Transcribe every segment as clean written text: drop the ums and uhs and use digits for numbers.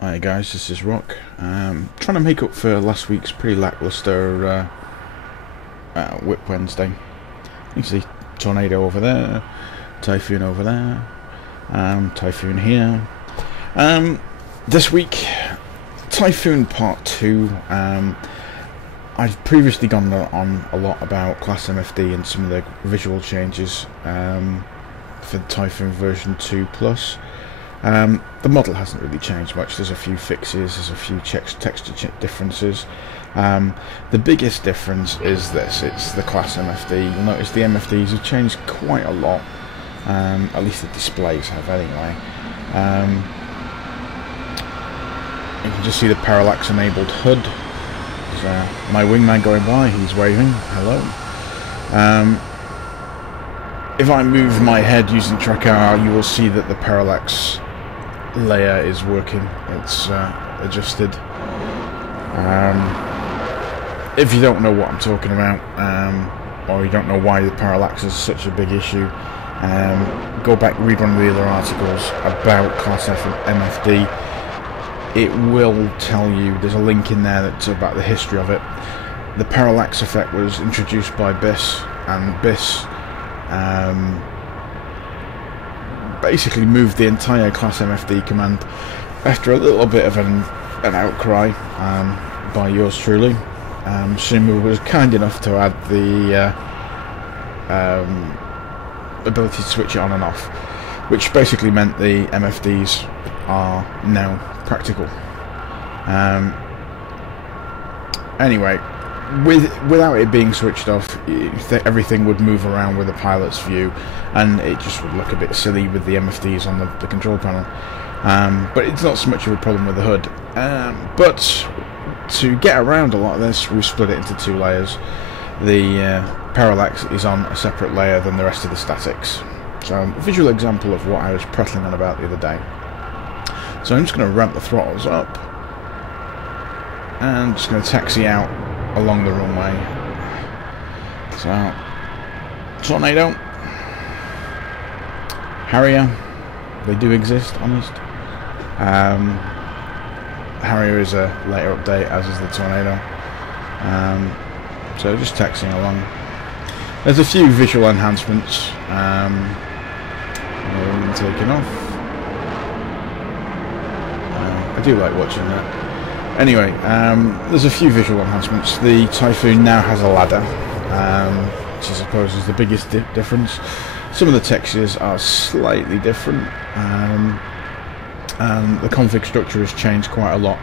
Hi guys, this is Rock. Trying to make up for last week's pretty lackluster Whip Wednesday. You can see Tornado over there, Typhoon over there, Typhoon here. This week, Typhoon Part 2. I've previously gone on a lot about Class MFD and some of the visual changes for the Typhoon version 2 Plus. The model hasn't really changed much. There's a few fixes, there's a few texture differences. The biggest difference is this, it's the Class MFD. You'll notice the MFDs have changed quite a lot, at least the displays have anyway. You can just see the parallax enabled HUD. There's my wingman going by, he's waving, hello. If I move my head using track R, you will see that the parallax layer is working. It's adjusted. If you don't know what I'm talking about, or you don't know why the parallax is such a big issue, go back, read one of the other articles about Class MFD. It will tell you, there's a link in there that's about the history of it. The parallax effect was introduced by BIS, and BIS basically moved the entire Class MFD command after a little bit of an outcry by yours truly. Sumu was kind enough to add the ability to switch it on and off, which basically meant the MFDs are now practical. Anyway, without it being switched off, everything would move around with the pilot's view, and it just would look a bit silly with the MFDs on the control panel. But it's not so much of a problem with the HUD. But to get around a lot of this, we've split it into two layers. The parallax is on a separate layer than the rest of the statics. So a visual example of what I was prattling on about the other day. So I'm just going to ramp the throttles up, and just going to taxi out along the runway. So, Tornado, Harrier, they do exist, honest. Harrier is a later update, as is the Tornado. So just taxiing along. There's a few visual enhancements. Taking off. I do like watching that. Anyway, there's a few visual enhancements. The Typhoon now has a ladder, which I suppose is the biggest difference. Some of the textures are slightly different. The config structure has changed quite a lot,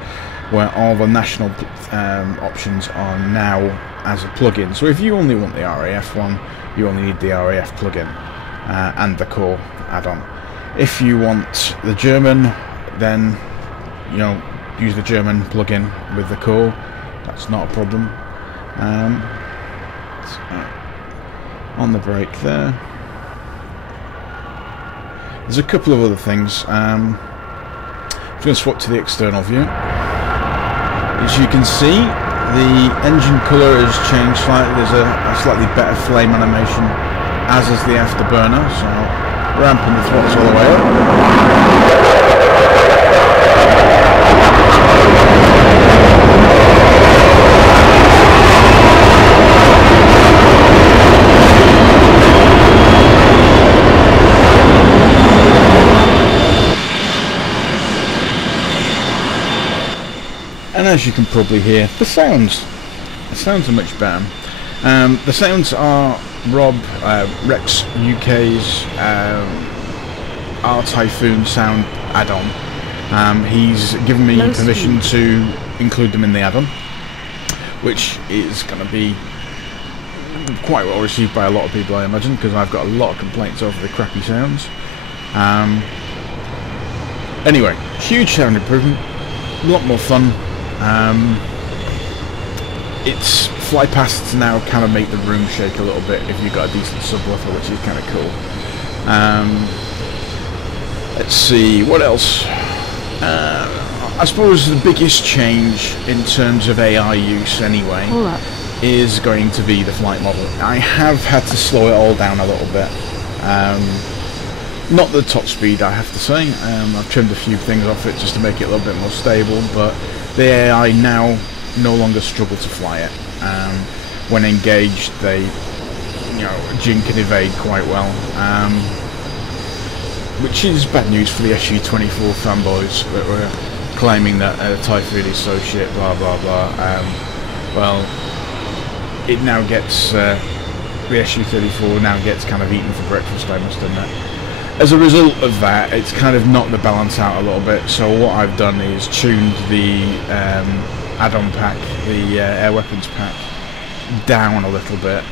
where all the national options are now as a plugin. So if you only want the RAF one, you only need the RAF plugin and the core add-on. If you want the German, then use the German plugin with the core. That's not a problem. On the brake there. There's a couple of other things. I'm just going to swap to the external view. As you can see, the engine colour has changed slightly. There's a slightly better flame animation, as is the afterburner. So ramping the throttles all the way up. And as you can probably hear, the sounds are much better. The sounds are Rex UK's our Typhoon sound add-on. He's given me permission to include them in the add-on, which is going to be quite well received by a lot of people, I imagine, because I've got a lot of complaints over the crappy sounds. Anyway, huge sound improvement, a lot more fun. Its flypasts now kind of make the room shake a little bit if you've got a decent subwoofer, which is kind of cool. Let's see, what else? I suppose the biggest change in terms of AI use anyway is going to be the flight model. I have had to slow it all down a little bit. Not the top speed, I have to say. I've trimmed a few things off it just to make it a little bit more stable, but the AI now no longer struggle to fly it. When engaged, they, jink and evade quite well, which is bad news for the SU-24 fanboys that were claiming that Typhoon is so shit, blah blah blah. Well, it now gets the SU-34 now gets kind of eaten for breakfast, I must admit. As a result of that, it's kind of knocked the balance out a little bit. So what I've done is tuned the add-on pack, the air weapons pack, down a little bit.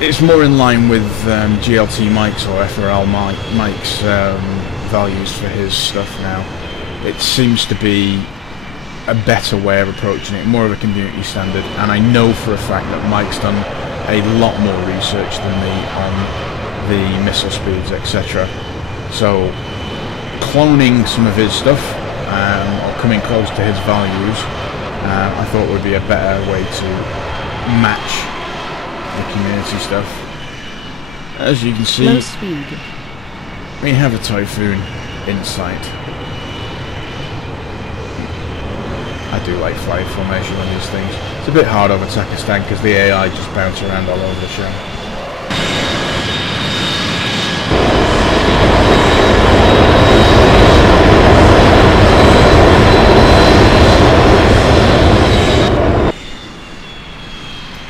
It's more in line with GLT Mike's or FRL Mike's values for his stuff now. It seems to be a better way of approaching it, more of a community standard, and I know for a fact that Mike's done a lot more research than me on the missile speeds, etc. So cloning some of his stuff or coming close to his values, I thought would be a better way to match the community stuff. As you can see, we have a Typhoon in sight. I do like flight formation on these things. It's a bit hard over Takistan because the AI just bounce around all over the show.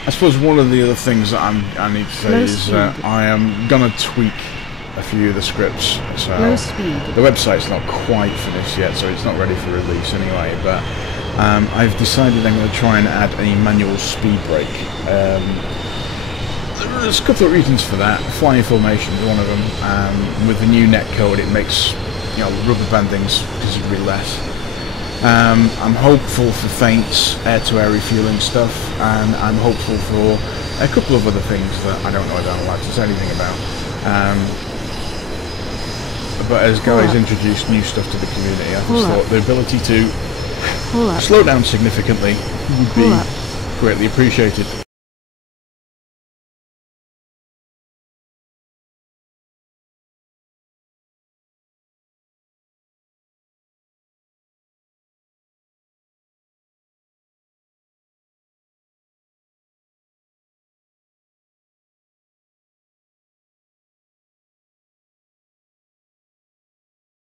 I suppose one of the other things that I need to say is that I am going to tweak a few of the scripts. So the website's not quite finished yet, so it's not ready for release anyway, but I've decided I'm going to try and add a manual speed brake. There's a couple of reasons for that. Flying formation is one of them. With the new netcode, it makes rubber bandings considerably less. I'm hopeful for feints, air-to-air refueling stuff, and I'm hopeful for a couple of other things that I don't like to say anything about. But as guys introduced new stuff to the community, I just thought the ability to slow down significantly would be greatly appreciated.